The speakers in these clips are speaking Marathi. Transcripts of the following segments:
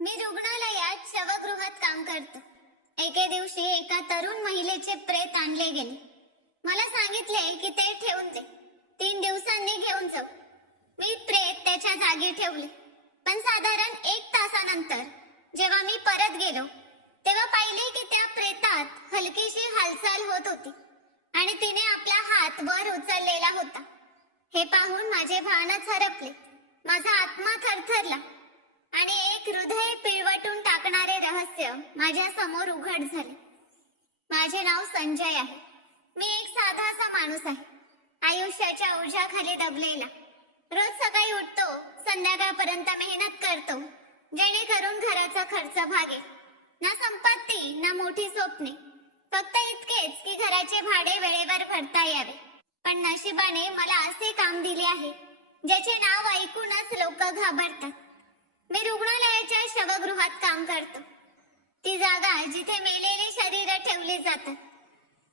मी रुग्णालयात शवगृहात काम करतो. एके दिवशी एका तरुण महिलेचे प्रेत आणले गेले. मला सांगितले की ते ठेवून दे, 3 दिवसांनी घेऊन जाऊ. मी प्रेत त्याच्या जागी ठेवले. पण साधारण 1 तासानंतर जेव्हा मी परत गेलो तेव्हा पाहिले की त्या प्रेतात हलकीशी हालचाल होत होती आणि तिने आपला हात वर उचललेला होता. हे पाहून माझे भानच हरपले. माझा आत्मा थरथरला आणि एक हृदय पिळवटून टाकणारे रहस्य माझ्या समोर उघड झाले. माझे नाव संजय आहे. मी एक साधासा माणूस आहे, आयुष्याच्या ओझ्याखाली दबलेला. रोज सकाळी उठतो, संध्याकाळपर्यंत मेहनत करतो जेणेकरून घराचा खर्च भागेल. ना संपत्ती ना मोठी स्वप्ने, फक्त इतकेच की घराचे भाडे वेळेवर भरता यावे. पण नशिबाने मला असे काम दिले आहे ज्याचे नाव ऐकूनच लोक घाबरतात. मी रुग्णालयाच्या शवगृहात काम करतो. ती जागा जिथे मेलेले शरीर ठेवली जातात.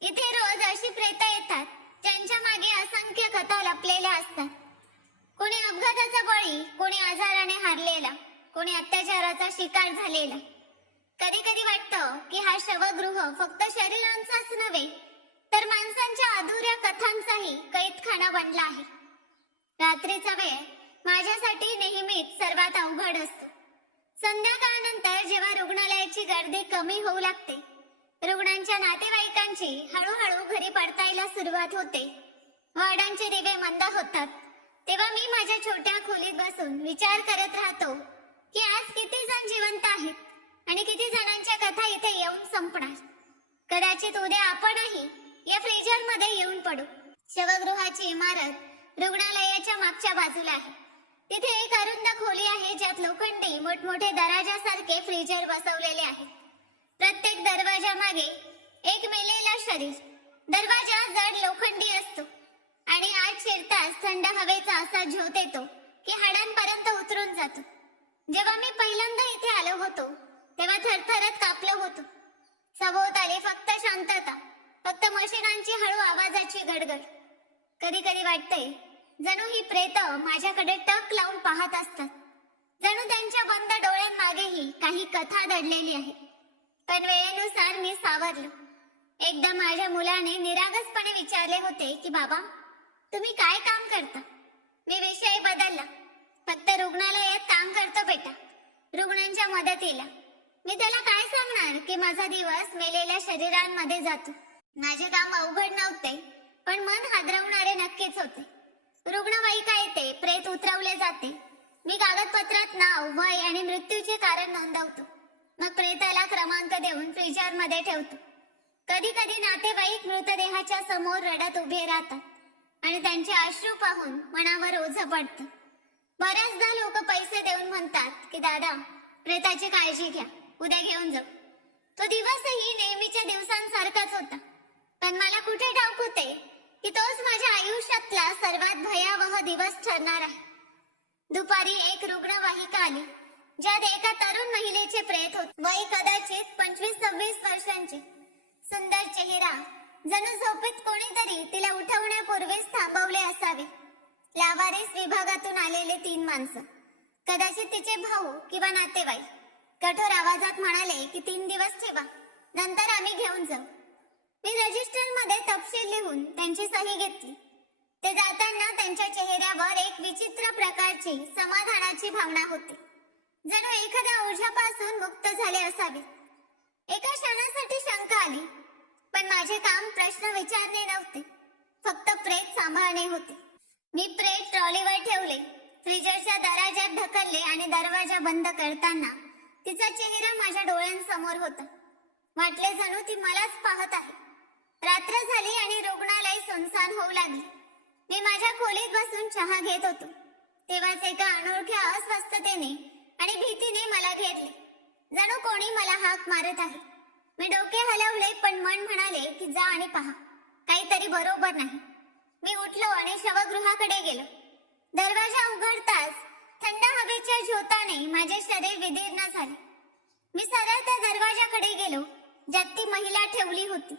इथे रोज अशी प्रेत येतात ज्यांच्या मागे असंख्य कथा लपलेल्या असतात. कोणी अपघाताचा बळी, कोणी आजाराने हारलेला, कोणी अत्याचाराचा शिकार झालेला. कधी कधी वाटतं की हा शवगृह फक्त शरीरांचाच नव्हे तर माणसांच्या अधुऱ्या कथांचाही कैदखाना बनला आहे. रात्रीचा वेळ माझ्यासाठी नेहमीच सर्वात अवघड असतो. संध्याकाळनंतर जेव्हा रुग्णालयाची गर्दी कमी होऊ लागते, रुग्णांच्या नातेवाईकांची हळूहळू घरी परतायला सुरुवात होते, वॉर्डांचे दिवे मंद होतात, तेव्हा मी माझ्या छोट्या खोलीत बसून विचार करत राहतो की आज किती जण जिवंत आहेत आणि किती जणांच्या कथा इथे येऊन संपणार. कदाचित उद्या आपणही या फ्रीजर मध्ये येऊन पडू. शवगृहाची इमारत रुग्णालयाच्या मागच्या बाजूला आहे. तिथे एक अरुंद खोली आहे ज्यात लोखंडी मोठमोठे दरवाजासारखे फ्रीजर बसवलेले आहेत. प्रत्येक दरवाजा मागे एक मेलेला शरीर. दरवाजा जड लोखंडी असतो आणि आत शिरताच थंड हवेचा असा झोत येतो की हाडांपर्यंत उतरून जातो. जेव्हा मी पहिल्यांदा इथे आलो होतो तेव्हा थरथरत कापलो होतो. सभोवताली फक्त शांतता, फक्त मशिनांची हळू आवाजाची गडगड. कधी कधी वाटते जणू ही प्रेत माझ्याकडे टक लावून पाहत असतात, जणू त्यांच्या बंद डोळ्यांमागेही काही कथा दडलेली आहे. पण वेळेनुसार मी सावरलो. एकदा माझ्या मुलाने निरागसपणे विचारले होते की बाबा, तुम्ही काय काम करता? मी विषय बदलला. फक्त रुग्णालयात काम करतो बेटा, रुग्णांच्या मदतीला. मी त्याला काय सांगणार की माझा दिवस मेलेल्या शरीरांमध्ये जातो. माझे काम अवघड नव्हते, पण मन हादरवणारे नक्कीच होते. रुग्णवाहिका येते, प्रेत उतरवले जाते. मी कागदपत्रात नाव, वय आणि मृत्यूचे कारण नोंदवतो. मग प्रेताला क्रमांक देऊन फ्रीजर मध्ये ठेवतो. कधी कधी नातेवाईक मृतदेहाच्या समोर रडत उभे राहतात आणि त्यांचे अश्रू पाहून मनावर ओझं पडतं. बऱ्याचदा लोक पैसे देऊन म्हणतात की दादा, प्रेताची काळजी घ्या, उद्या घेऊन जाऊ. तो दिवसही नेहमीच्या दिवसांसारखाच होता. पण मला कुठे ठाऊक होते की तोच माझ्या आयुष्यातला सर्वात भयावह दिवस ठरणार आहे. दुपारी एक रुग्णवाहिका आली ज्यात एका तरुण महिलेचे प्रेत होते. वय कदाचित 25-26 वर्षांचे. सुंदर चेहरा, जणू झोपेत कोणीतरी तिला उठवण्यापूर्वीच थांबवले असावे. लावारिस विभागातून आलेले 3 माणसं, कदाचित तिचे भाऊ किंवा नातेवाईक, कठोर आवाजात म्हणाले की 3 दिवस ठेवा, नंतर आम्ही घेऊन जाऊ. मी रजिस्टर मध्ये तपशील लिहून त्यांची सही घेतली. ते जाताना त्यांच्या चेहऱ्यावर एक विचित्र प्रकारची समाधानाची भावना होती, जणू एखाद्या ओझ्यापासून मुक्त झाले असावे. एका क्षणासाठी शंका आली, पण माझे काम प्रश्न विचारणे नव्हते, फक्त प्रेत सांभाळणे होते. मी प्रेत ट्रॉलीवर ठेवले, फ्रीजरच्या दरवाजात ढकलले आणि दरवाजा बंद करताना तिचा चेहरा माझ्या डोळ्यांसमोर होता. वाटले जणू ती मलाच पाहत आहे. रात्र झाली आणि रुग्णालय सुनसान होऊ लागले. मी माझ्या खोलीत बसून चहा घेत होतो तेव्हाच एका अनोळख्या अस्वस्थतेने आणि भीतीने मला घेरले, जणू कोणी मला हाक मारत आहे. मी डोके हलवले, पण मन म्हणाले की जा आणि पहा, काहीतरी बरोबर नाही. मी उठलो आणि शवगृहाकडे गेलो. दरवाजा उघडताच थंड हवेच्या झोताने माझे शरीर विदीर्ण झाले. मी सरळ त्या दरवाजाकडे गेलो ज्यात ती महिला ठेवली होती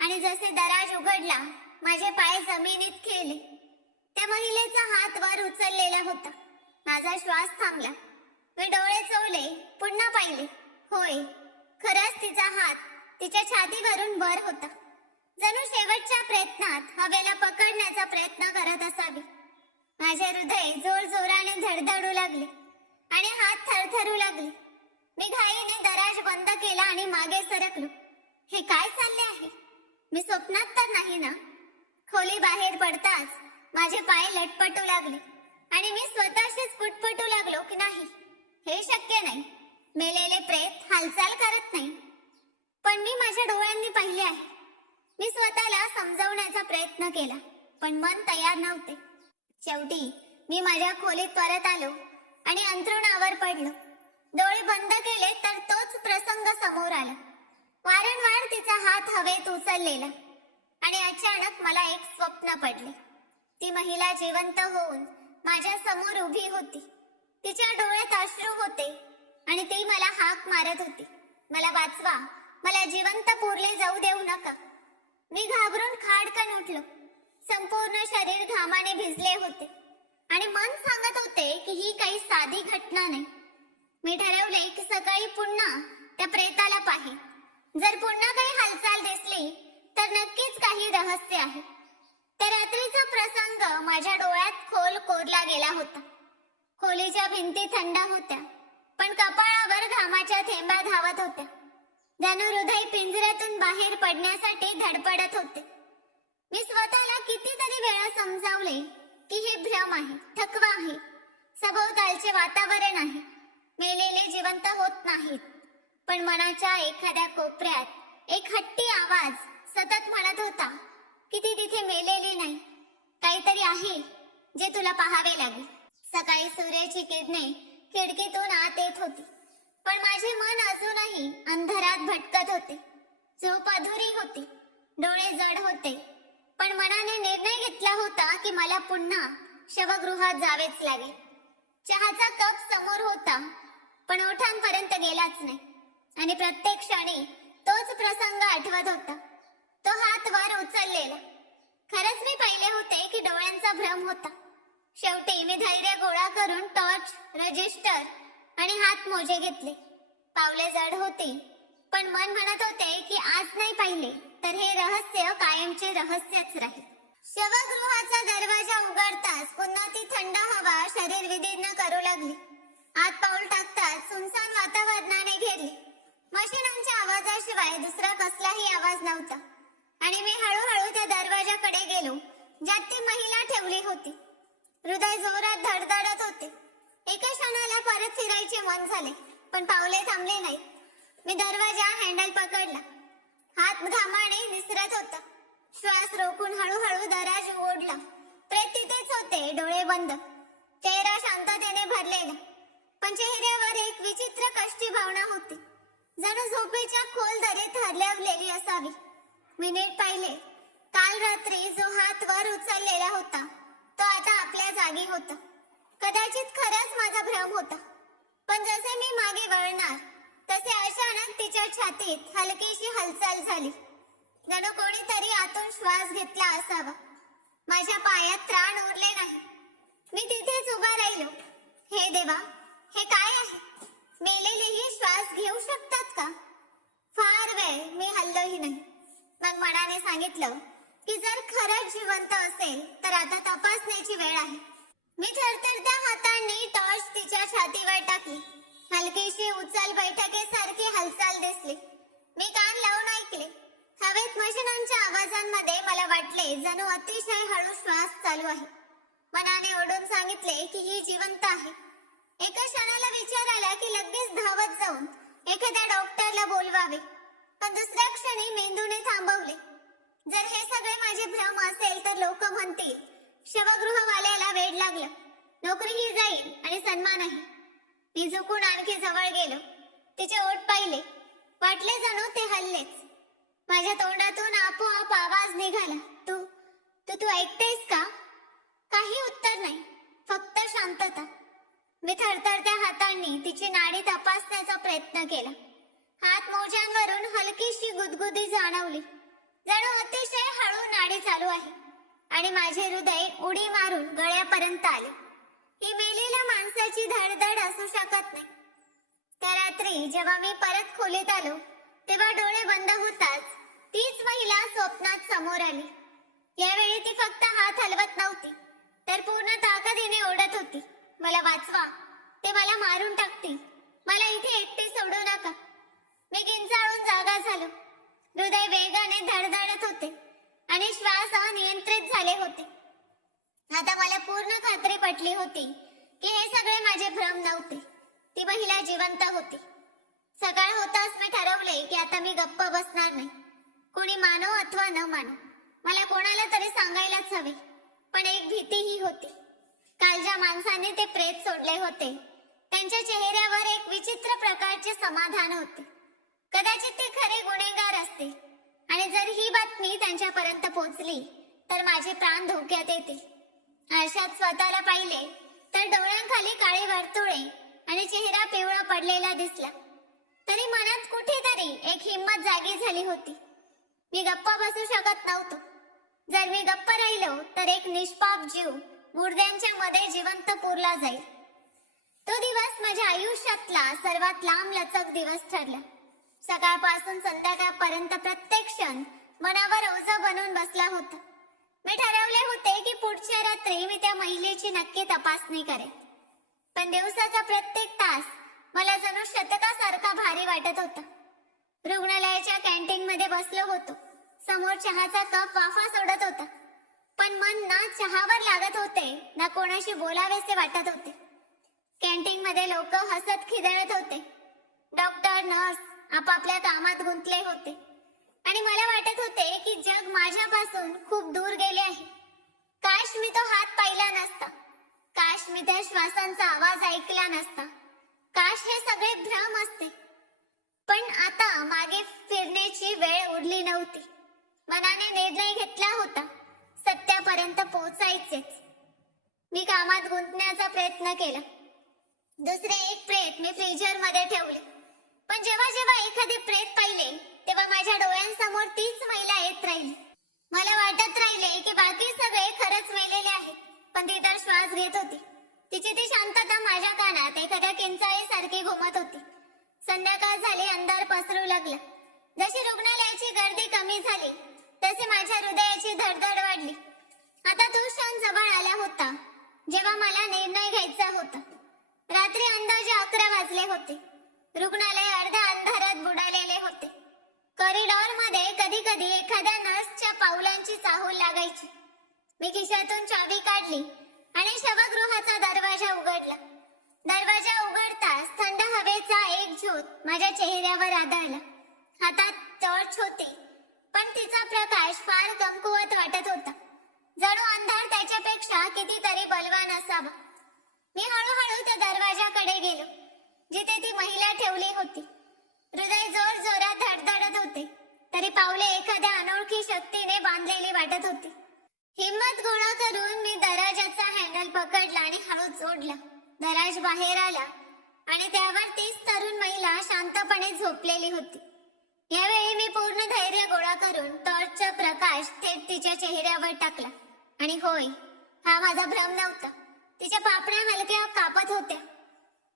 आणि जसे दराज उघडला माझे पाय जमिनीत खेळले. त्या महिलेचा हात वर उचललेला होता. माझा श्वास थांबला. मी डोळे चोळले. पुन्हा पाहिले. होय, खरंच तिचा हात तिच्या छातीवरून वर होता. जणू शेवटच्या प्रयत्नात हवेला पकडण्याचा प्रयत्न करत असावी. माझे हृदय जोर जोराने धडधडू लागले आणि हात थरथरू लागले. मी घाईने दराज बंद केला आणि मागे सरकलो. हे काय चालले आहे? मी स्वप्नात तर नाही ना? खोली बाहेर पडताच माझे पाय लटपटू लागले आणि मी स्वतःशीच पुटपुटू लागलो की नाही, हे शक्य नाही. मेलेले प्रेत हालचाल करत नाही. पण मी माझ्या डोळ्यांनी पाहिले आहे. मी स्वतःला समजावण्याचा प्रयत्न केला, पण मन तयार नव्हते. शेवटी मी माझ्या खोलीत परत आलो आणि अंथरुणावर पडलो. डोळे बंद केले तर तोच प्रसंग समोर आला. वारंवार तिचा हात हवेत उचललेला आणि अचानक मला एक स्वप्न पडले. ती महिला जिवंत होऊन माझ्या समोर उभी होती. तिच्या डोळ्यात अश्रू होते आणि ती मला हाक मारत होती, मला वाचवा, मला जिवंत पुरले जाऊ देऊ नका. मी घाबरून खाडकन उठलो. संपूर्ण शरीर घामाने भिजले होते आणि मन सांगत होते की ही काही साधी घटना नाही. मी ठरवले की सकाळी पुन्हा त्या प्रेताला पाहीन. जर पुन्हा काही हालचाल दिसली तर नक्कीच काही रहस्य आहे. त्या रात्रीचा प्रसंग माझ्या डोळ्यात खोल कोरला गेला होता. खोलीच्या भिंती थंड होत्या, पण कपाळावर घामाच्या थेंबा धावत होत्या. जणू हृदय पिंजऱ्यातून बाहेर पडण्यासाठी धडपडत होते. मी स्वतःला कितीतरी वेळा समजावले की हे भ्रम आहे, थकवा आहे, सभोवतालचे वातावरण आहे. मेलेले जिवंत होत नाहीत. पण मनाच्या एखाद्या कोपऱ्यात एक हट्टी आवाज सतत म्हणत होता की ती तिथे मेलेली नाही, काहीतरी आहे जे तुला पाहावे लागेल. सकाळी सूर्याची किरणे खिडकीतून आत येत होती, पण माझे मन अजूनही अंधारात भटकत होते. झोप अधुरी होती, डोळे जड होते, पण मनाने निर्णय घेतला होता की मला पुन्हा शवगृहात जावेच लागेल. चहाचा कप समोर होता, पण ओठांपर्यंत गेलाच नाही आणि प्रत्येक क्षणी तोच प्रसंग आठवत होता. तो हात वर उचललेला. खरंच मी पाहिले होते की डोळ्यांचा भ्रम होता. शेवटी मी धैर्य गोळा करून टॉर्च, रजिस्टर आणि हात मोजे घेतले. पावले जड होती, पण मन म्हणत होते की आज नाही पाहिले तर हे रहस्य कायमचे रहस्यच राहील. शवगृहाचा दरवाजा उघडताच पुन्हा ती थंड हवा शरीर विदीर्ण करू लागली. आत पाऊल टाकताच सुनसान वातावरणाने घेरले. मशिनांच्या आवाजाशिवाय दुसरा कसलाही आवाज नव्हता आणि मी हळूहळू त्या दरवाजाकडे गेलो ज्यात ती महिला ठेवली होती. हृदय जोरात धडधडत होते. एका क्षणाला परत फिरायचे मन झाले, पण पावले थांबले नाहीत. मी दरवाजा हँडल पकडला. हात घामाने निसरत होता. श्वास रोखून हळूहळू दरवाजा ओढला. प्रेत तिथेच होते, डोळे बंद, चेहरा शांततेने भरलेला, पण चेहऱ्यावर एक विचित्र कष्टी भावना होती, जणू झोपेच्या खोल दरीत हरवलेली असावी. मी नीट पाहिले. काल रात्री जो हात वर उचललेला होता तो आता आपल्या जागी होता. कदाचित खरंच माझा भ्रम होता, पण जसे मी मागे वळणार तसे अचानक तिच्या छातीत हलकीशी हालचाल झाली. जणू कोणीतरी आतून श्वास घेतला असावा. माझ्या पायात त्राण उरले नाही. मी तिथेच उभा राहिलो. हे देवा, हे काय आहे? मेलेलेही श्वास घेऊ शकतात का? फार वेळ मी हललोही नाही. मग मनाने सांगितलं की जर खरंच जिवंत असेल तर आता तपासण्याची वेळ आहे. मी थरथरत्या हातांनी टॉर्च तिच्या छातीवर टाकली. हलकीशी उचल बैठकीसारखी हालचाल दिसली. मी कान लावून ऐकले. हवेत मशिनांच्या आवाजांमध्ये मला वाटले जणू अतिशय हळू श्वास चालू आहे. मनाने ओढून सांगितले की ही जिवंत आहे. एका क्षणाला विचार आला की लगेच धावत जाऊन एखाद्या डॉक्टरला बोलवावे, पण दुसऱ्या क्षणी मेंदूने थांबवले. जर हे सगळे माझे भ्रम असेल तर लोक म्हणतील शवगृहवाल्याला वेड लागलं, नोकरीही जाईल आणि सन्मानही. मी झुकून आणखी जवळ गेलो. तिचे ओठ पाहिले. वाटले जणू ते हल्लेच. माझ्या तोंडातून आपोआप आवाज निघाला, तू तू तू ऐकतेस का? काही उत्तर नाही, फक्त शांतता. मी थरथरत्या हातांनी तिची नाडी तपासण्याचा प्रयत्न केला. हात मोज्यांवरून हलकीशी गुदगुदी जाणवली. जणू अतिशय हळू नाडी चालू आहे आणि माझे हृदय उडी मारून गळ्यापर्यंत आले. ही मेलेल्या माणसाची धडधड असू शकत नाही. त्या रात्री रात्री जेव्हा मी परत खोलीत आलो तेव्हा डोळे बंद होताच तीच महिला स्वप्नात समोर आली. यावेळी ती फक्त हात हलवत नव्हती तर पूर्ण ताकदीने ओरडत होती, मला वाचवा, ते मला मारून टाकतील, मला इथे एकटी सोडू नका. मी किंचाळून जागा झालो. हृदय वेगाने धडधडत होते आणि श्वास अनियंत्रित झाले होते. आता मला पूर्ण खात्री पटली होती की हे सगळे माझे भ्रम नव्हते. ती महिला जिवंत होती. सकाळ होताच मी ठरवले की आता मी गप्प बसणार नाही. कोणी मानो अथवा न मानो, मला कोणाला तरी सांगायलाच हवे. पण एक भीतीही होती. काल ज्या माणसाने ते प्रेत सोडले होते त्यांच्या चेहऱ्यावर एक विचित्र प्रकारचे समाधान होते. कदाचित ते खरे गुन्हेगार असतील आणि जर ही बातमी त्यांच्यापर्यंत पोहोचली तर माझे प्राण धोक्यात येतील. आरशात स्वतःला पाहिले तर डोळ्यांखाली काळे वर्तुळे आणि चेहरा पिवळा पडलेला दिसला. तरी मनात कुठेतरी एक हिंमत जागी झाली होती. मी गप्प बसू शकत नव्हतो. जर मी गप्प राहिलो तर एक निष्पाप जीव मुर्द्यांच्या मध्ये जिवंत पुरला जाईल. तो दिवस माझ्या आयुष्यातला सर्वात लांब लचक दिवस ठरला. सकाळपासून संध्याकाळपर्यंत प्रत्येक क्षण मनावर ओझं बनून बसला होता. मी ठरवले होते की पुढच्या रात्री मी त्या महिलेची नक्की तपासणी करेन. पण दिवसाचा प्रत्येक तास मला जणू शतकासारखा भारी वाटत होता. रुग्णालयाच्या कॅन्टीन मध्ये बसलो होतो. समोर चहाचा कप वाफा सोडत होता. पण मन ना चहावर लागत होते ना कोणाशी बोलावेसे वाटत होते. कॅन्टीन मध्ये लोक हसत खिदळत होते. डॉक्टर, नर्स आपापल्या कामात गुंतले होते आणि मला वाटत होते की जग माझ्यापासून खूप दूर गेले आहे. काश मी तो हात पाहिला नसता. काश मी त्या श्वासांचा आवाज ऐकला नसता. काश हे सगळे भ्रम असते. पण आता मागे फिरण्याची वेळ उरली नव्हती. मनाने निर्णय घेतला होता, सत्यापर्यंत पोहोचायचेच. मी कामात गुंतण्याचा प्रयत्न केला. दुसरे एक प्रेत मी फ्रीजर मध्ये ठेवले. पण जेव्हा जेव्हा एखादे प्रेत पाहिले तेव्हा माझ्या डोळ्यांसमोर तीच महिला येत राहिली. मला वाटत राहिले की बाकी सगळे खरंच मेलेले आहेत. पण ती तर श्वास घेत होती. तिची ती शांतता माझ्या कानात एखाद्या किंचाळीसारखी घुमत होती. संध्याकाळ झाली, अंधार पसरू लागला. जशी रुग्णालयाची गर्दी कमी झाली तसे माझ्या हृदयाची धडधड वाढली. आता तो क्षण जवळ आला होता जेव्हा मला निर्णय घ्यायचा होता. रात्री अंदाजे 11 वाजले होते. रुग्णालय अर्ध्या अंधारात बुडालेले होते. कॉरिडॉर मध्ये कधी कधी एखाद्या नर्सच्या पावलांची चाहूल लागायची. मी खिशातून चावी काढली आणि शवगृहाचा दरवाजा उघडला. दरवाजा उघडताच थंड हवेचा एक झोत माझ्या चेहऱ्यावर आदळला. हातात टॉर्च होती पण तिचा प्रकाश फार कमकुवत वाटत होता. जणू अंधार त्याच्यापेक्षा कितीतरी बलवान असावा. मी हळूहळू त्या दरवाजाकडे गेलो जिथे ती महिला ठेवली होती. हृदय जोर जोरात धडधडत होते तरी पावले एखाद्या अनोळखी शक्तीने बांधलेली वाटत होती. हिम्मत गोळा करून मी दरवाजाचा हँडल पकडला आणि हळूच ओढला. दरवाजा बाहेर आला आणि त्यावर तीच तरुण महिला शांतपणे झोपलेली होती. यावेळी मी पूर्ण धैर्य गोळा करून टॉर्चचा प्रकाश थेट तिच्या चेहऱ्यावर टाकला. आणि होय, हा माझा भ्रम नव्हता. तिच्या पापण्या हलक्या कापत होत्या.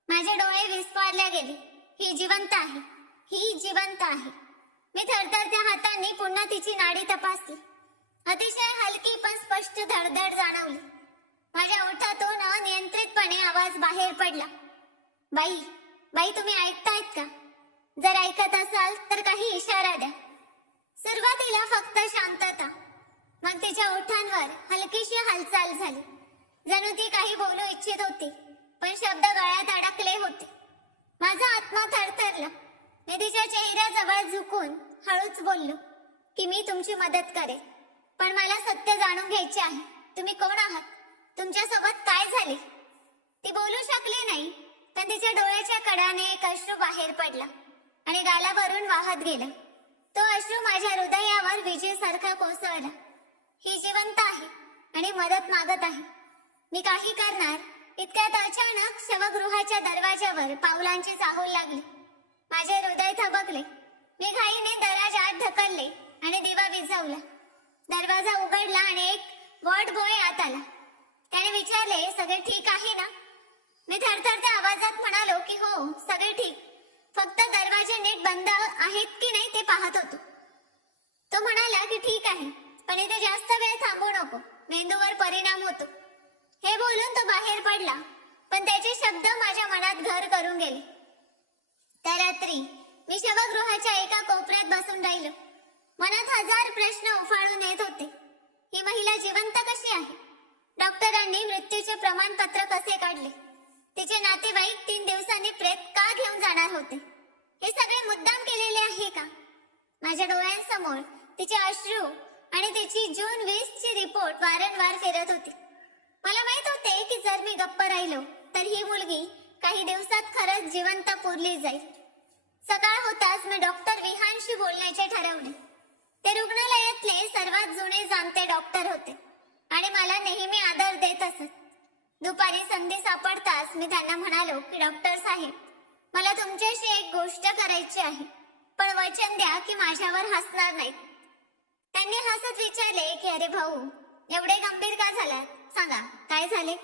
माझे डोळे विस्फारले गेले. ही जिवंत आहे, ही जिवंत आहे. मी थरथरत्या हातांनी पुन्हा तिची नाडी तपासली. अतिशय हलकी पण स्पष्ट धडधड जाणवली. माझ्या ओठातून अनियंत्रितपणे आवाज बाहेर पडला, बाई, बाई, तुम्ही ऐकतायत का? जर ऐकत असाल तर काही इशारा द्या. सुरुवातीला फक्त शांतता. मग तिच्या ओठांवर हलकीशी हालचाल झाली. जणू ती काही बोलू इच्छित होती पण शब्द गळ्यात अडकले होते. माझा आत्मा थरथरला. मी तिच्या चेहऱ्याजवळ झुकून हळूच बोललो की मी तुमची मदत करेन, पण मला सत्य जाणून घ्यायचे आहे. तुम्ही कोण आहात? तुमच्यासोबत काय झाले? ती बोलू शकली नाही पण तिच्या डोळ्याच्या कडाने एक अश्रू बाहेर पडला आणि गालावरून वाहत गेला. तो अश्रू माझ्या हृदयावर विजेसारखा कोसळला. ही जिवंत आहे आणि मदत मागत आहे. मी काही करणार इतक्यात अचानक शवगृहाच्या दरवाजावर पावलांची चाहूल लागली. माझे हृदय थबकले. मी घाईने दरवाजात ढकलले आणि दिवा विझवला. दरवाजा उघडला आणि एक वॉर्ड बॉय आत आला. त्याने विचारले, सगळे ठीक आहे ना? मी थरथरत्या आवाजात म्हणालो की हो, सगळे ठीक. फक्त बंद आहेत की नाही ते पाहत होतो. तो म्हणाला की ठीक आहे, पण इथे जास्त वेळ थांबू नको, मेंदूवर परिणाम होतो. हे बोलून तो बाहेर पडला, पण त्याचे शब्द माझ्या मनात घर करून गेले. त्या रात्री मी शवगृहाच्या एका कोपऱ्यात बसून राहिलो. मनात हजार प्रश्न उफाळून येत होते. ही महिला जिवंत कशी आहे? डॉक्टरांनी मृत्यूचे प्रमाणपत्र कसे काढले? तिचे नातेवाईक 3 दिवसांनी प्रेत का घेऊन जाणार होते? हे सगळे मुद्दाम केलेले आहे का? माझ्या डोळ्यांसमोर तिचे अश्रू आणि तिची जून 20 ची रिपोर्ट वारंवार फिरत होती. मला माहित होते की जर मी गप्प राहिलो तर ही मुलगी काही दिवसात खरंच जिवंत पुरली जाईल. सकाळ होताच मी डॉक्टर विहानशी बोलण्याचे ठरवले. ते रुग्णालयातले सर्वात जुने जाणते डॉक्टर होते आणि मला नेहमी आदर देत असत. दुपारी संधी सापडताच मी त्यांना म्हणालो की डॉक्टर साहेब, मला तुमच्याशी एक गोष्ट करायची आहे, पण वचन द्या की माझ्यावर हसणार नाहीत. त्यांनी हसत विचारले की अरे भाऊ, एवढे गंभीर का झालात? सांगा, काय झाले?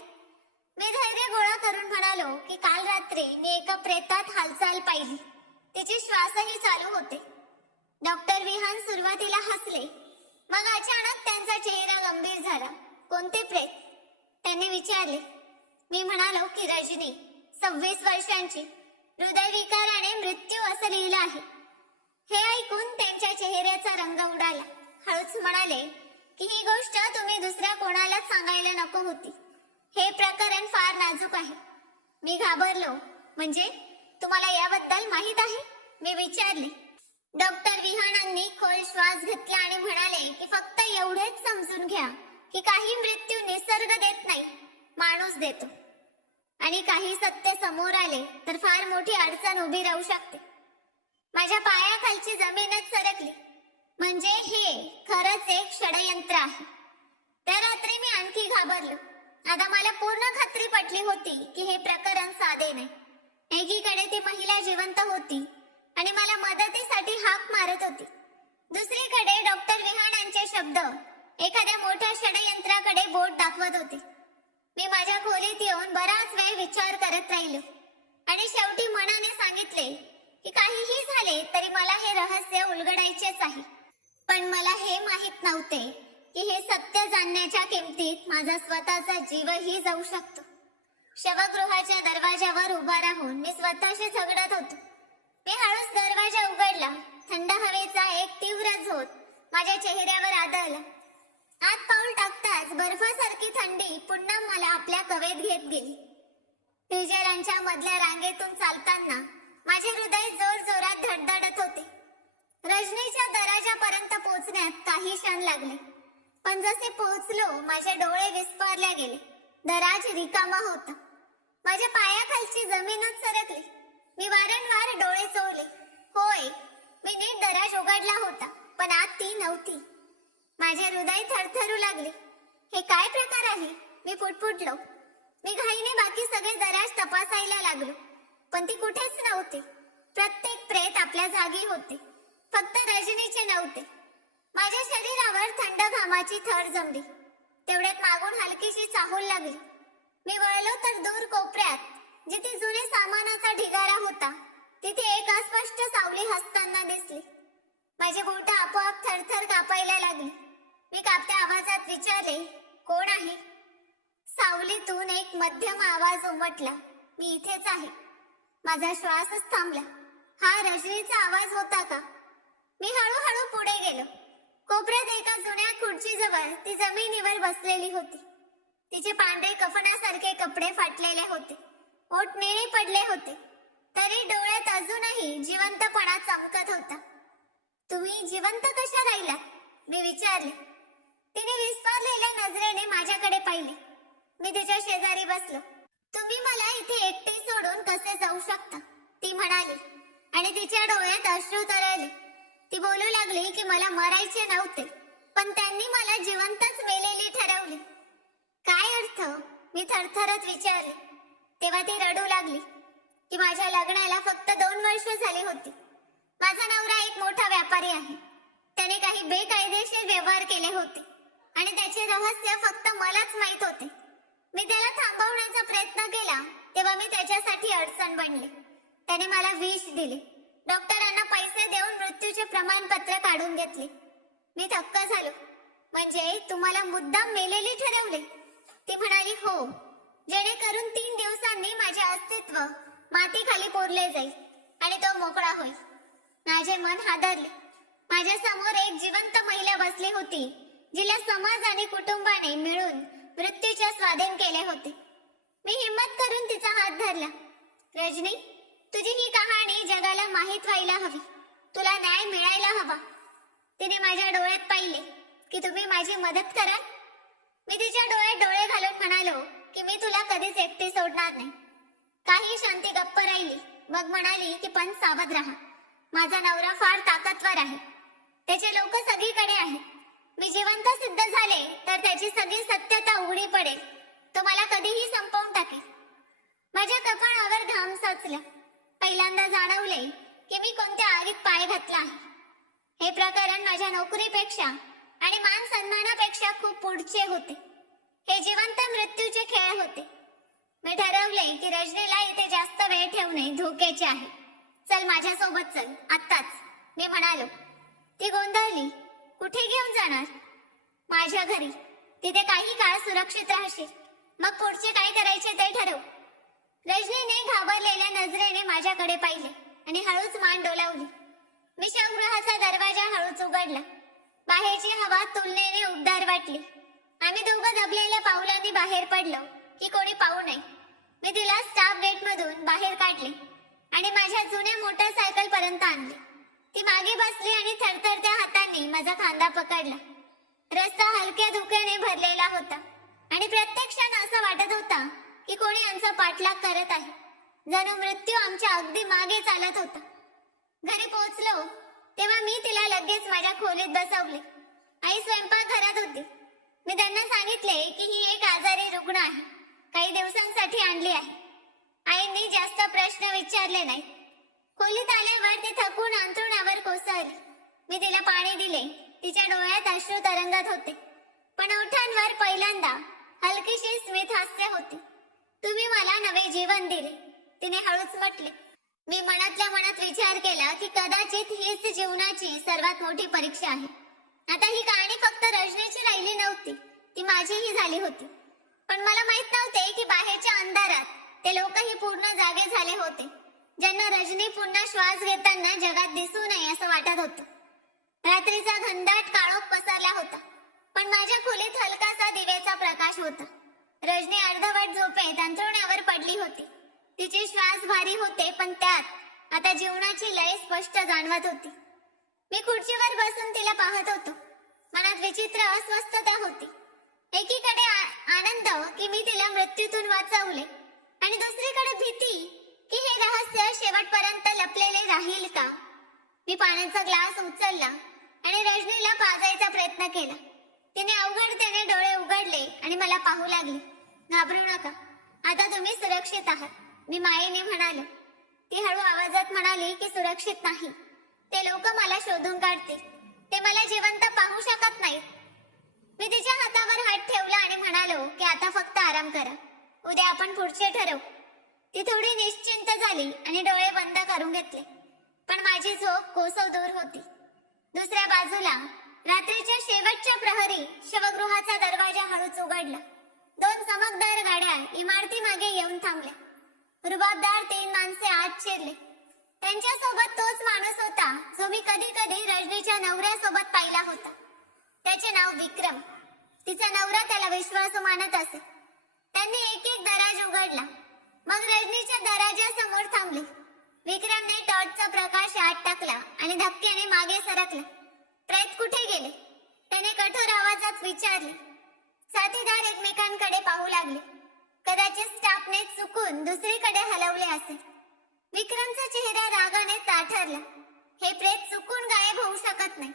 मी धैर्य गोळा करून म्हणालो की काल रात्री मी एका प्रेतात हालचाल पाहिली. तिचे श्वासही चालू होते. डॉक्टर विहान सुरुवातीला हसले, मग अचानक त्यांचा चेहरा गंभीर झाला. कोणते प्रेत? त्यांनी विचारले. मी म्हणालो की रजनी, 26 वर्षांची, हृदयविकाराने मृत्यू असं लिहिलं आहे. हे ऐकून त्यांच्या चेहऱ्याचा रंग उडाला. हळूच म्हणाले की ही गोष्ट तुम्ही दुसऱ्या कोणालाच सांगायला नको होती. हे प्रकरण फार नाजूक आहे. मी घाबरलो. म्हणजे तुम्हाला याबद्दल माहित आहे? मी विचारले. डॉक्टर विहानांनी खोल श्वास घेतला आणि म्हणाले की फक्त एवढेच समजून घ्या की काही मृत्यू निसर्ग देत नाही, माणूस देतो. आणि काही सत्य समोर आले तर फार मोठी अडचण उभी राहू शकते. माझ्या पायाखालची जमीनच सरकली. म्हणजे हे खरंच एक षडयंत्र आहे. त्या रात्री मी आणखी घाबरलो. आता मला पूर्ण खात्री पटली होती की हे प्रकरण साधे नाही. एकीकडे ती महिला जिवंत होती आणि मला मदतीसाठी हाक मारत होती. दुसरीकडे डॉक्टर विहानांचे शब्द एखाद्या मोठ्या षडयंत्राकडे बोट दाखवत होते. मी माझ्या खोलीत येऊन बराच वेळ विचार करत राहिलो आणि शेवटी मनाने सांगितले की काहीही झाले तरी मला हे रहस्य उलगडायचेच आहे. पण मला हे माहित नव्हते की हे सत्य जाणण्याच्या किमतीत माझा स्वतःचा जीवही जाऊ शकतो. शवगृहाच्या दरवाजावर उभा राहून मी स्वतःशी झगडत होतो. मी हळूच दरवाजा उघडला. थंड हवेचा एक तीव्र झोत माझ्या चेहऱ्यावर आदळला. आत पाऊल टाकताच बर्फासारखी थंडी पुन्हा मला आपल्या कवेत घेत गेली. टिजरांच्या मधल्या रांगेतून चालताना माझे हृदय जोर जोरात धडधडत होते. रजनीच्या दरवाजापर्यंत पोहोचण्यात काही क्षण लागले, पण जसे पोहोचलो माझे डोळे विस्फारले गेले. दराज रिकामा होता. माझ्या पायाखालची जमीनच सरकली. मी वारंवार डोळे चोळले. होय, मी नीट दराज उघडला होता, पण आत ती नव्हती. माझे हृदय थरथरू लागले. हे काय प्रकार आहे? मी पुटपुटलो. मी घाईने बाकी सगळे दराज तपासायला लागलो, पण ती कुठेच नव्हती. प्रत्येक प्रेत आपल्या जागी होते, फक्त रजनीचे नव्हते. माझ्या शरीरावर थंड घामाची थर जमली. तेवढ्यात मागून हलकीशी चाहूल लागली. मी वळलो तर दूर कोपऱ्यात जिथे जुने सामानाचा ढिगारा होता, तिथे एक अस्पष्ट सावली हसताना दिसली. माझे बोट आपोआप थरथर कापायला लागली. मी कापत्या आवाजात विचारले, कोण आहे? सावलीतून एक मध्यम आवाज उमटला, मी इथेच आहे. माझा श्वासच थांबला. हा रजनीचा आवाज होता का? मी हळूहळू पुढे गेलो. कोपऱ्यात एका जुन्या खुर्चीजवळ ती जमिनीवर बसलेली होती. तिचे पांढरे कफनासारखे कपडे फाटलेले होते. ओठ निळे पडले होते, तरी डोळ्यात अजूनही जिवंतपणा चमकत होता. तुम्ही जिवंत कशा राहिलात? मी विचारले. तिने विस्फारलेल्या नजरेने माझ्याकडे पाहिले. मी तिच्या शेजारी बसलो. तुम्ही मला इथे एकटे सोडून कसे जाऊ शकता? ती म्हणाली आणि तिच्या डोळ्यात अश्रू तरळले. ती बोलू लागली की मला मरायचे नव्हते, पण त्यांनी मला जिवंतच मेलेली ठरवले. काय अर्थ? मी थरथरत विचारले. तेव्हा ती रडू लागली की माझ्या लग्नाला फक्त 2 वर्ष झाली होती. माझा नवरा एक मोठा व्यापारी आहे. त्याने काही बेकायदेशीर व्यवहार केले होते आणि त्याचे रहस्य फक्त मलाच माहित होते. मी त्याला थांबवण्याचा प्रयत्न केला तेव्हा मी त्याच्यासाठी अडचण बनले. त्याने मला विष दिले. डॉक्टरांना प्रमाणपत्र काढून घेतले. मी थक्क झालो. म्हणजे तुम्हाला मुद्दाम मेलेली ठरवले? ती म्हणाली, हो, जेणेकरून 3 दिवसांनी माझे अस्तित्व मातीखाली पुरले जाईल आणि तो मोकळा होईल. माझे मन हादरले. माझ्या समोर एक जिवंत महिला बसली होती, जिला समाज आणि कुटुंबाने मिळून मृत्यूच्या स्वाधीन केले होते. मी हिम्मत करून तिचा हात धरला. रजनी, तुझी ही कहाणी जगाला माहीत व्हायला हवी. तुला न्याय मिळायला हवा. तिने माझ्या डोळ्यात पाहिले की तुम्ही माझी मदत कराल. मी तिच्या डोळ्यात डोळे घालून म्हणालो की मी तुला कधीच एकटी सोडणार नाही. काही शांती गप्प राहिली. मग म्हणाली की पण सावध राहा. माझा नवरा फार ताकदवर आहे. त्याचे लोक सगळीकडे आहेत. मी जिवंत सिद्ध झाले तर त्याची सगळी सत्यता उघडी पडेल. तो मला कधीही संपवून टाकेल. माझ्या कपाळावर घाम साचला. पहिल्यांदा जाणवले की मी कोणत्या आगीत पाय घातला आहे. हे प्रकरण माझ्या नोकरीपेक्षा आणि मान सन्मानापेक्षा खूप पुढचे होते. हे जिवंत मृत्यूचे खेळ होते. मी ठरवले की रजनीला इथे जास्त वेळ ठेवणे धोक्याचे आहे. चल माझ्यासोबत चल, आत्ताच, मी म्हणालो. ती गोंधळली. कुठे घेऊन जाणार? माझ्या घरी. तिथे काही काळ सुरक्षित राहशील. मग पुढचे काय करायचे ते ठरव. रजनीने घाबरलेल्या नजरेने माझ्याकडे पाहिले आणि हळूच मान डोलावली. विश्रामगृहाचा दरवाजा हळूच उघडला. बाहेरची हवा तुलनेने उबदार वाटली. आम्ही दोघं दबलेल्या पावलांनी बाहेर पडलो की कोणी पाहू नये. मी तिला स्टाफ गेट मधून बाहेर काढले आणि माझ्या जुन्या मोटरसायकल पर्यंत आणले. ती मागे बसली आणि थरथरत्या हातांनी माझा खांदा पकडला. रस्ता हलक्या धुक्याने भरलेला होता आणि प्रत्येक क्षण असं वाटत होता की कोणी आमचा पाठलाग करत आहे. जणू मृत्यू आमच्या अगदी मागे चालत होता. घरी पोहोचलो तेव्हा मी तिला लगेच माझ्या खोलीत बसवले. आई स्वयंपाकघरात होती. मी त्यांना सांगितले की ही एक आजारी रुग्ण आहे. काही दिवसांसाठी आणली आहे. आईंनी जास्त प्रश्न विचारले नाहीत. खोलीत आल्यावर ती थकून अंथरुणावर कोसळली. मी तिला पाणी दिले. तिच्या डोळ्यात अश्रू तरंगत होते, पण ओठांवर पहिल्यांदा हलकीशी स्मित हास्य होते. तुम्ही मला नवे जीवन दिले, तिने हळूच म्हटले. मी मनातल्या मनात विचार केला की कदाचित हीच जीवनाची सर्वात मोठी परीक्षा आहे. आता ही कहाणी फक्त रजनीची राहिली नव्हती, ती माझीही झाली होती. पण मला माहित नव्हते की बाहेरच्या अंधारात ते लोकही पूर्ण जागे झाले होते, ज्यांना रजनी पुन्हा श्वास घेताना जगात दिसू नये असं वाटत होतं. रात्रीचा घनदाट काळोख पसरला होता, पण माझ्या खोलीत हलकासा दिव्याचा प्रकाश होता. रजनी अर्धवट झोपेत अंथरुणावर पडली होती. तिचे श्वास भारी होते, पण त्यात आता जीवनाची लय स्पष्ट जाणवत होती. मी खुर्चीवर बसून तिला पाहत होतो. मनात विचित्र अस्वस्थता होती. एकीकडे आनंद की मी तिला मृत्यूतून वाचवले, आणि दुसरीकडे भीती की हे रहस्य शेवटपर्यंत लपलेले राहील का. मी पाण्याचा ग्लास उचलला आणि रजनीला पाजायचा प्रयत्न केला. तिने अवघडतेने डोळे उघडले आणि मला पाहू लागली. घाबरू नका, आता तुम्ही सुरक्षित आहात, मी मायेने म्हणालो. ती हळू आवाजात म्हणाली की सुरक्षित नाही. ते लोक मला शोधून काढतील. ते मला जिवंत पाहू शकत नाहीत. मी तिच्या हातावर हात ठेवला आणि म्हणालो की आता फक्त आराम करा. उद्या आपण पुढचे ठरवू. ती थोडी निश्चिंत झाली आणि डोळे बंद करून घेतले, पण माझी झोप कोसव दूर होती. दुसऱ्या बाजूला रात्रीच्या शेवटच्या प्रहरी शवगृहाचा दरवाजा हळूच उघडला. 2 चमकदार गाड्या इमारती मागे येऊन थांबल्या. रुबाबदार 3 माणसे आत शिरले. त्यांच्यासोबत तोच माणूस होता जो मी कधी कधी रजनीच्या नवऱ्यासोबत पाहिला होता. त्याचे नाव विक्रम. तिचा नवरा त्याला विश्वासू मानत असे. त्यांनी एक एक दराज उघडला, मग रजनीच्या दरवाजासमोर थांबले. विक्रमने टॉर्चचा प्रकाश आत टाकला आणि धक्क्याने मागे सरकला. प्रेत कुठे गेले, त्याने कठोर आवाजात विचारले. साथीदार एकमेकांकडे पाहू लागले. कदाचित स्टाफने चुकून दुसरीकडे हलवले असेल. विक्रमचा चेहरा रागाने ताठरला. हे प्रेत चुकून गायब होऊ शकत नाही.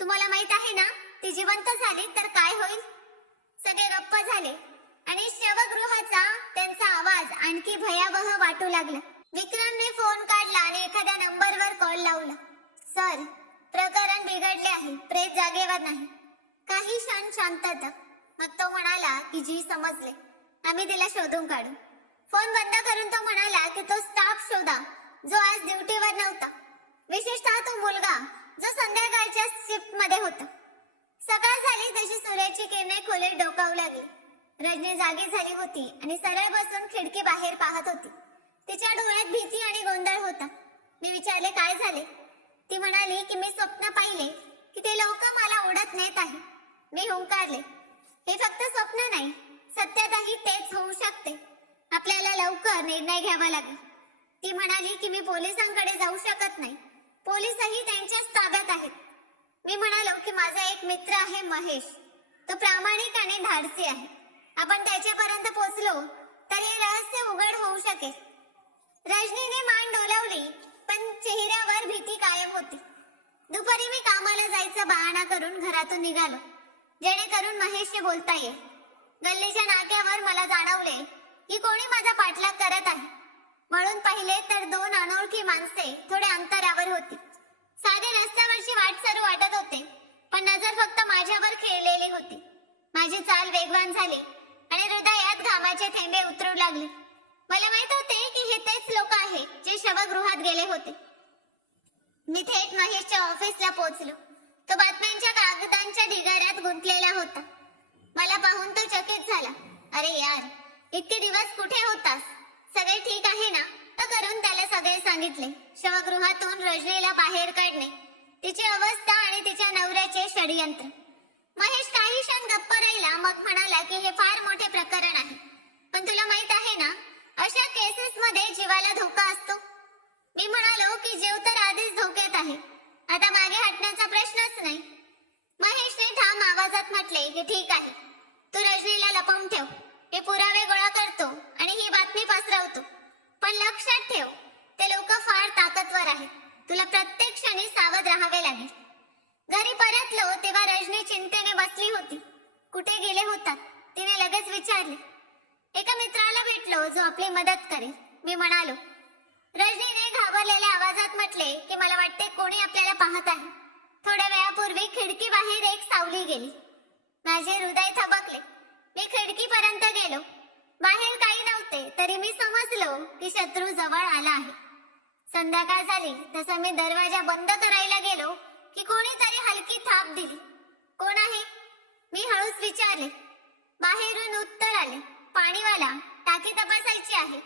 तुम्हाला माहित आहे ना, ती जिवंत झाली तर काय होईल. सगळे गप्प झाले आणि शवगृहाचा त्यांचा आवाज आणखी भयावह वाटू लागला. विक्रमने फोन काढला आणि एखाद्या नंबरवर कॉल लावला. सर, प्रकरण बिघडले आहे, प्रेत जागेवर नाही. काही क्षण शांतता. मग तो म्हणाला की जी समजले, आम्ही तिला शोधून काढू. फोन बंद करून तो म्हणाला की तो स्टाफ शोधा जो आज ड्युटीवर नव्हता, विशेषतः तो मुलगा जो संध्याकाळच्या शिफ्ट मध्ये होता. सकाळ झाली तशी सूर्याची किरणे खोलीत डोकावू लागली. रजनी जागी झाली होती आणि सरळ बसून खिडकी बाहेर पाहत होती. तिच्या डोळ्यात भीती आणि गोंधळ होता. मी विचारले, काय झाले? ती म्हणाली की मी स्वप्न पाहिले की ते लोक मला ओढत नेत आहे. मी हुंकारले, हे फक्त स्वप्न नाही, सत्यातही तेच होऊ शकते. आपल्याला लवकर निर्णय घ्यावा लागेल. ती म्हणाली की मी पोलिसांकडे जाऊ शकत नाही, पोलिसही त्यांच्याच ताब्यात आहेत. मी म्हणालो की माझा एक मित्र आहे महेश, तो प्रामाणिक आणि धाडसी आहे. आपण त्याच्यापर्यंत पोहोचलो तर हे रहस्य उघड होऊ शकेल. रजनीने मान डोलावली पण चेहऱ्यावर भीती कायम होती. दुपारी मी कामाला जायचा बहाणा करून घरातून निघालो, जेणेकरून महेशशी बोलता येईल. गल्लीच्या नाक्यावर मला जाणवले की कोणी माझा पाठलाग करत आहे. वळून पाहिले तर 2 अनोळखी माणसे थोड्या अंतरावर होती. साधे रस्त्यावरची वाटसरू वाटत होते, पण नजर फक्त माझ्यावर खेळलेली होती. माझी चाल वेगवान झाली आणि हृदयात घामाचे थेंबे उतरू लागले. मला माहित होते की हे तेच लोक आहेत जे शवगृहात गेले होते. मी थेट महेशच्या ऑफिसला पोहोचलो. तो बातम्यांच्या कागदांच्या ढिगाऱ्यात गुंतलेला होता. मला पाहून तो चकित झाला. अरे यार, इतके दिवस कुठे होतास? सगळे ठीक आहे ना? करून त्याला सगळे सांगितले. शवगृहातून रजनीला बाहेर काढणे, तिची अवस्था आणि तिच्या नवऱ्याचे षडयंत्र. महेश काही क्षण गप्प राहिला, मग म्हणाला की हे फार मोठे प्रकरण आहे, पण तुला माहित आहे ना, अशा केसेस मध्ये जीवाला धोका असतो. मी म्हणालो की जीव तर आधीच धोक्यात आहे, आता मागे हटण्याचा प्रश्नच नाही. महेशने ठाम आवाजात म्हटले की ठीक आहे, तू रजनीला लपवून ठेव, मी पुरावे गोळा करतो आणि ही बातमी पसरवतो. पण लक्षात ठेव, ते लोक फार ताकदवर आहेत, तुला प्रत्येक क्षणी सावध राहावे लागेल. घरी परतलो तेव्हा रजनी चिंतेने बसली होती. कुठे गेले होतात? तिने लगेच विचारले. एका मित्राला भेटलो जो आपली मदत करेल, मी म्हणालो. रजनीने घाबरलेल्या आवाजात म्हटले की मला वाटते कोणी आपल्याला पाहत आहे. थोड्या वेळापूर्वी खिडकी बाहेर एक सावली गेली. माझे हृदय थबकले. मी खिडकीपर्यंत गेलो. बाहेर काही नव्हते, तरी मी समजलो की शत्रू जवळ आला आहे. संध्याकाळ झाली तसं मी दरवाजा बंद करायला गेलो की कोणीतरी हलकी थाप दिली. कोण आहे? मी हळूच विचारले. बाहेरून उत्तर आले, पाणीवाला, टाकी तपासायची आहे.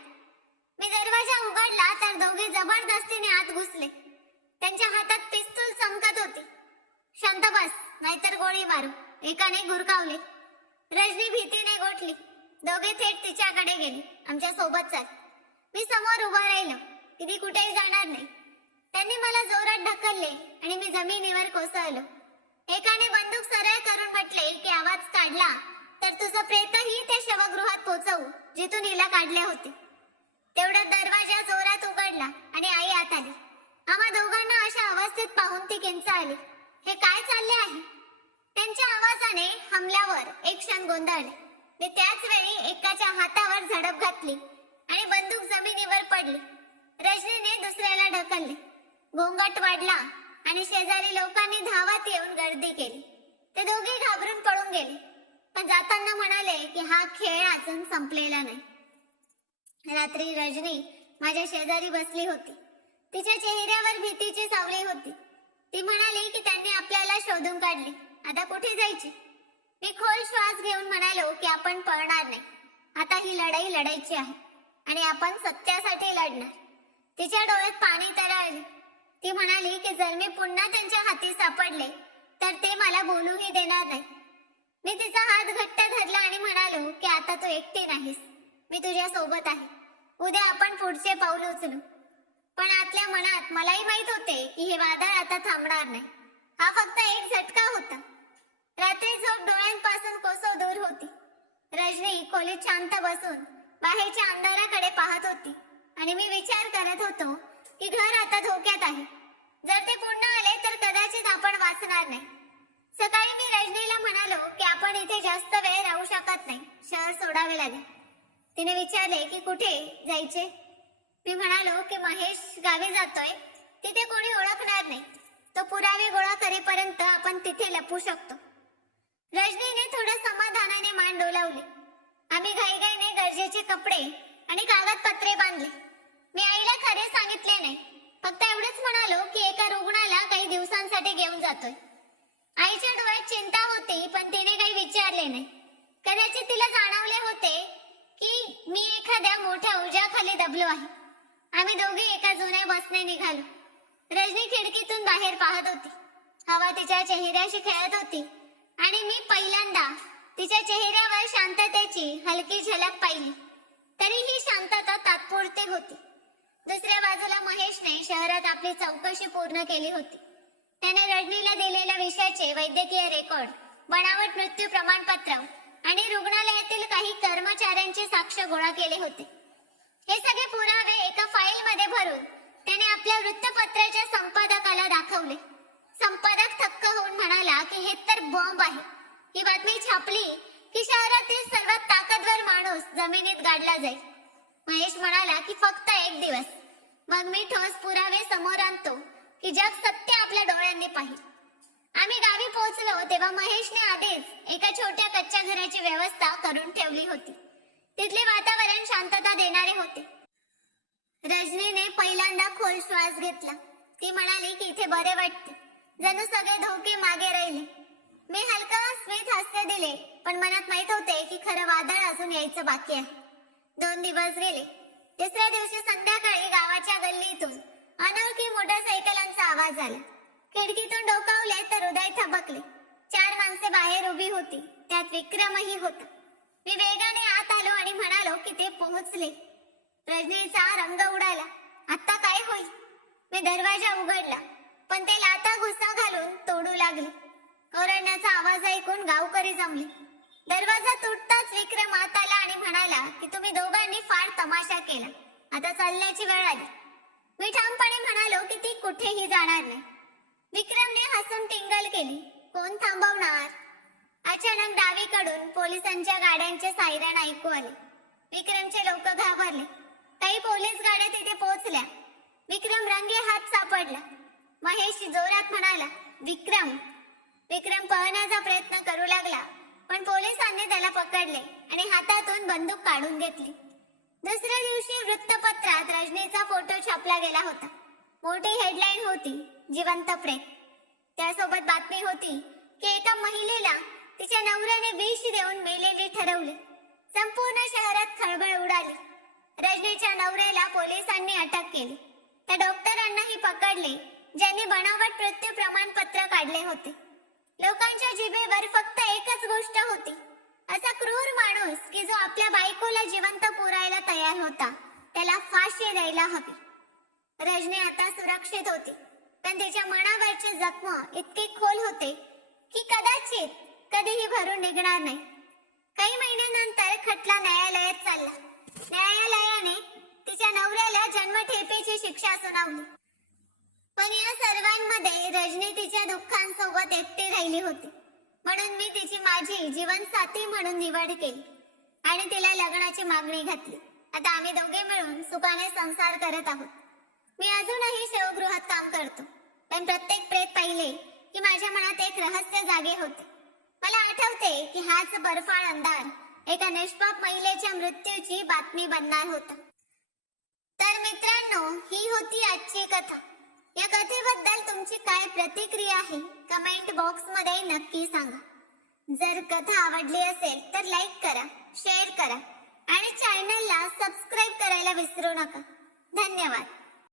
मी दरवाजा उघडला तर दोघे जबरदस्तीने आत घुसले. त्यांच्या हातात पिस्तूल चमकत होती. शांत बस, नाहीतर गोळी मारू, एकाने गुरकावले. रजनी भीतीने गोठली. दोघे थेट तिच्याकडे गेले. आमच्या सोबत चल. मी समोर उभा राहिलो की ती कुठेही जाणार नाही. त्यांनी मला जोरात ढकलले आणि मी जमिनीवर कोसळलो. एकाने बंदूक सरळ करून म्हटले की आवाज काढला तर तुझं प्रेतही त्या शवगृहात पोहोचवू जिथून हिला काढले होते. तेवढ्यात दरवाजा जोरात उघडला आणि आई आत आली. आम्हा दोघांना अशा अवस्थेत पाहून ती किंचाळली. हे काय चालले आहे? त्यांच्या आवाजाने हमल्यावर एक क्षण गोंधळले. मी त्याच वेळी एकाच्या हातावर झडप घातली आणि बंदूक जमिनीवर पडली. रजनीने दुसऱ्याला ढकलले. गोंगाट वाढला आणि शेजारी लोकांनी धावत येऊन गर्दी केली. ते दोघे घाबरून पळून गेले, पण जाताना म्हणाले की हा खेळ अजून संपलेला नाही. रात्री रजनी माझ्या शेजारी बसली होती. तिच्या चेहऱ्यावर भीतीची सावली होती. ती म्हणाली की त्यांनी आपल्याला शोधून काढले, आता कुठे जायचे? मी खोल श्वास घेऊन म्हणालो की आपण पळणार नाही, आता ही लढाई लढायची आहे आणि आपण सत्यासाठी लढणार. तिच्या डोळ्यात पाणी तरळले. ती म्हणाली की जर मी पुन्हा त्यांच्या हाती सापडले तर ते मला बोलूही देणार नाही. मी तिचा हात घट्ट धरला आणि म्हणालो की आता तू एकटी नाहीस, मी तुझ्या सोबत आहे. उद्या आपण पुढचे पाऊल उचलू. पण आतल्या मनात मलाही माहित होते की हे वादळ आता थांबणार नाही. हा फक्त एक झटका होता. रात्री झोप डोळ्यांपासून कोसो दूर होती. रजनी खोलीत शांत बसून बाहेरच्या अंधाराकडे पाहत होती आणि मी विचार करत होतो की घर आता धोक्यात आहे. जर ते पुन्हा आले तर कदाचित आपण वाचणार नाही. सकाळी मी रजनीला म्हणालो की आपण इथे जास्त वेळ राहू शकत नाही, शहर सोडावे लागेल. तिने विचारले की कुठे जायचे? मी म्हणालो की महेश गावी जातोय, तिथे कोणी ओळखणार नाही. तो पुरावे गोळा करेपर्यंत आपण तिथे लपू शकतो. रजनीने थोडं समाधानाने मान डोलावली. आम्ही घाईघाईने गरजेचे कपडे आणि कागदपत्रे बांधले. मी आईला खरे सांगितले नाही, फक्त एवढेच म्हणालो की एका रुग्णाला दिवसांसाठी घेऊन जातोय. आईच्या डोळ्यात चिंता होती, पण तिने काही विचारले नाही. कदाचित तिला जाणवले होते की मी एखाद्या मोठ्या ओझ्याखाली दबलो आहे. आम्ही दोघे एका जुन्या बसने निघालो. रजनी खिडकीतून बाहेर पाहत होती. हवा तिच्या चेहऱ्याशी खेळत होती आणि मी पहिल्यांदा तिच्या चेहऱ्यावर शांततेची हलकी झलक पाहिली. तरी ही शांतता तात्पुरती होती. दुसऱ्या बाजूला महेशने शहरात आपली चौकशी पूर्ण केली होती. त्याने रजनीला दिलेल्या विषयाचे वैद्यकीय रेकॉर्ड, बनावट मृत्यू प्रमाणपत्र आणि रुग्णालयातील काही कर्मचाऱ्यांची साक्ष गोळा केले होते. हे सगळे पुरावे एका फाईल मध्ये भरून त्याने आपल्या वृत्तपत्राच्या संपादकाला दाखवले. संपादक थक्क होऊन म्हणाला की हे तर बॉम्ब आहे. ही बातमी छापली की शहरातील सर्वात ताकदवर माणूस जमिनीत गाडला जाईल. महेश म्हणाला की फक्त एक दिवस, मग मी ठोस पुरावे समोर आणतो की जग सत्य आपल्या डोळ्यांनी पाहिल. आम्ही गावी पोहोचलो तेव्हा महेशने आधीच एका छोट्या कच्च्या घराची व्यवस्था करून ठेवली होती. तिथले वातावरण शांतता देणारे होते. रजनीने पहिल्यांदा खोल श्वास घेतला. ती म्हणाली की इथे बरे वाटते, जणू सगळे धोके मागे राहिले. मी हलका स्मित हास्य दिले, पण मनात माहित होते की खरं वादळ अजून यायचं बाकी आहे. 2 दिवस गेले. तिसऱ्या दिवशी संध्याकाळी गावाच्या गल्लीतून अनोळखी मोटरसायकलांचा आवाज आला. खिडकीतून डोकावले तर हृदय थबकले. 4 माणसे बाहेर उभी होती, त्यात विक्रमही होता. मी वेगाने आत आलो आणि म्हणालो की ते पोहोचले. रजनीचा रंग उडाला. आता काय होईल? मी दरवाजा उघडला, पण ते लाथा घुसा घालून तोडू लागले. ओरडण्याचा आवाज ऐकून गावकरी जमले. दरवाजा तुटताच विक्रम आत आला आणि म्हणाला की तुम्ही दोघांनी फार तमाशा केला, आता चालण्याची वेळ आली. मी ठामपणे म्हणालो की ती कुठेही जाणार नाही. विक्रमने हसून टिंगल केली. कोण थांबवणार? अचानक डावीकडून पोलिसांच्या गाड्यांचे सायरन ऐकू आले. विक्रमचे लोक घाबरले. काही पोलीस गाड्या तिथे पोहोचल्या. विक्रम रंगे हात सापडला. महेश जोरात म्हणाला, विक्रम. विक्रम पळण्याचा प्रयत्न करू लागला, पण पोलिसांनी त्याला पकडले आणि हातातून बंदूक काढून घेतली. दुसऱ्या दिवशी वृत्तपत्रात रजनीचा फोटो छापला गेला होता. मोठी हेडलाईन होती, जिवंत प्रेत. त्यासोबत बातमी होती की एका महिलेला तिच्या नवऱ्याने विष देऊन मेलेली ठरवले. संपूर्ण शहरात खळबळ उडाली. रजनीच्या नवऱ्याला पोलिसांनी अटक केली. त्या डॉक्टरांनाही पकडले ज्यांनी बनावट मृत्यू प्रमाणपत्र काढले होते. लोकांच्या जिभेवर फक्त एकच गोष्ट होती, असा क्रूर माणूस की जो आपल्या बायकोला जिवंत पुरायला तयार होता, त्याला फाशी द्यायला हवी. रजनी आता सुरक्षित होती, पण तिच्या मनावरचे जखम इतके खोल होते की कदाचित कधीही भरून निघणार नाही. काही महिन्यानंतर खटला न्यायालयात चालला. न्यायालयाने तिच्या नवऱ्याला जन्मठेपेची शिक्षा सुनावली. पण या सर्वांमध्ये रजनी तिच्या दुःखांसोबत एकटी राहिली होती. म्हणून मी तिची माझी जीवनसाथी म्हणून निवड केली आणि तिला लग्नाची मागणी घातली. आता आम्ही दोघे मिळून सुखाने संसार करत आहोत. मी अजूनही सेवागृहात काम करतो, पण प्रत्येक प्रेत पाहिले की माझ्या मनात एक रहस्य जागे होते. मला आठवते की हाच बर्फाळ अंधार एका निष्पाप महिलेच्या मृत्यूची बातमी बनणार होता. तर मित्रांनो, ही होती आजची कथा. या कथेबद्दल तुमची काय प्रतिक्रिया आहे कमेंट बॉक्स मध्ये नक्की सांगा. जर कथा आवडली असेल तर लाईक करा, शेअर करा आणि चॅनलला सबस्क्राईब करायला विसरू नका. धन्यवाद.